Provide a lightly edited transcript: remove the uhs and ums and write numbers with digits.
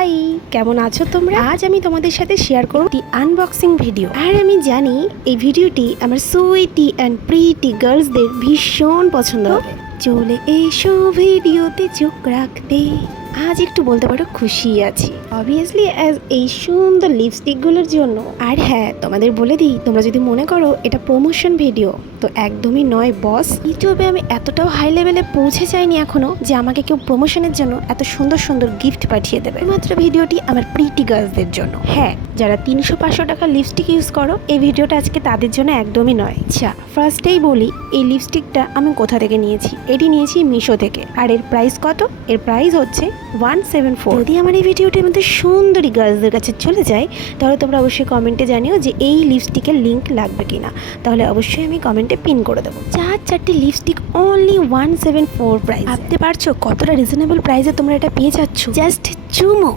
High, কেমন আছো তোমরা? আজ আমি তোমাদের সাথে শেয়ার করব একটি আনবক্সিং ভিডিও। আর আমি জানি এই ভিডিওটি আমার সুইটি অ্যান্ড প্রিটি গার্লসদের ভীষণ পছন্দ হবে। চলে এসো ভিডিওতে চোখ রাখতে। আজ একটু বলতে পারো খুশি আছি, অবভিয়াসলি এই সুন্দর লিপস্টিকগুলোর জন্য। আর হ্যাঁ, তোমাদের বলে দিই, তোমরা যদি মনে করো এটা প্রমোশন ভিডিও, তো একদমই নয় বস। ইউটিউবে আমি এতটাও হাই লেভেলে পৌঁছে যাইনি এখনো যে আমাকে কেউ প্রমোশনের জন্য এত সুন্দর সুন্দর গিফট পাঠিয়ে দেবে। মাত্র ভিডিওটি আমার প্রিটি গার্লসদের জন্য। হ্যাঁ, যারা 300-500 টাকার লিপস্টিক ইউজ করো, এই ভিডিওটা আজকে তাদের জন্য একদমই নয়। আচ্ছা, ফার্স্টেই বলি এই লিপস্টিকটা আমি কোথা থেকে নিয়েছি। এটি নিয়েছি মিশো থেকে। আর এর প্রাইস কত? এর প্রাইস হচ্ছে 174। যদি আমার এই ভিডিওটির মধ্যে সুন্দরী গার্লসদের কাছে চলে যায়, তাহলে তোমরা অবশ্যই কমেন্টে জানিও যে এই লিপস্টিকের লিঙ্ক লাগবে কিনা। তাহলে অবশ্যই আমি কমেন্টে পিন করে দেবো। 4 লিপস্টিক অনলি 174 প্রাইস। ভাবতে পারছো কতটা রিজনেবল প্রাইসে তোমরা এটা পেয়ে যাচ্ছ? জাস্ট চুমো।